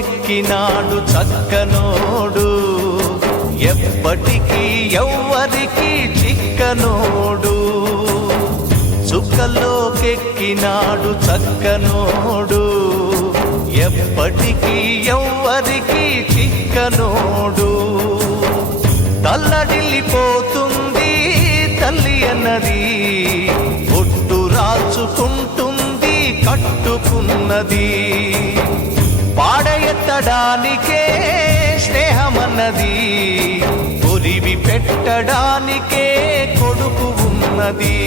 చుక్కల్లోకెక్కినాడు చక్కనోడు, ఎప్పటికీ ఎవ్వరికి చిక్కనోడు. చుక్కల్లోకెక్కినాడు చక్కనోడు, ఎప్పటికీ ఎవ్వరికి చిక్కనోడు. తల్లడిల్లిపోతుంది తల్లి అన్నది, ఒట్టు రాచుకుంటుంది కట్టుకున్నది. పాడెత్తడానికే స్నేహమన్నది, ఒలివి పెట్టడానికే కొడుకు ఉన్నది.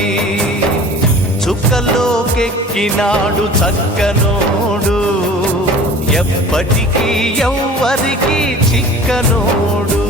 చుక్కల్లోకెక్కినాడు చక్కనోడు, ఎప్పటికీ ఎవ్వరికి చిక్కనోడు.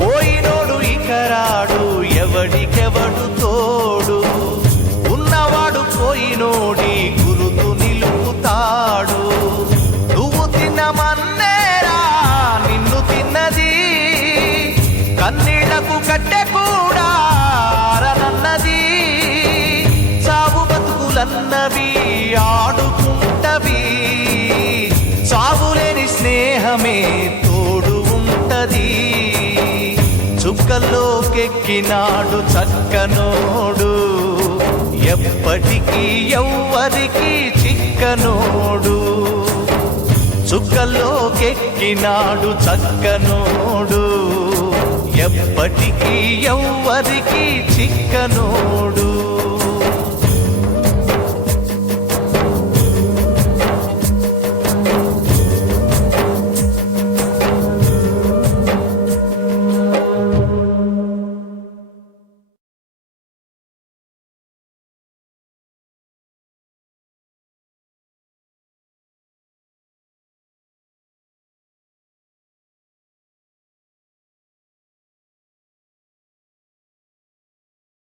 పోయినోడు ఇకరాడు, ఎవడికెవడు తోడు, ఉన్నవాడు పోయినోడి గురుతు నిలుపుతాడు. నువ్వు తిన్నమన్నేరా నిన్ను తిన్నది, కన్నీళ్లకు కట్టె కూడా ఆరనన్నది. చావు బతుకులన్నవి ఆడుకుంటవి, చావులేని స్నేహమే తోడు ఉంటది. చుక్కల్లోకెక్కినాడు చక్కనోడు, ఎప్పటికీ ఎవ్వరికి చిక్కనోడు. చుక్కల్లోకెక్కినాడు చక్కనోడు, ఎప్పటికీ ఎవ్వరికి చిక్కనోడు.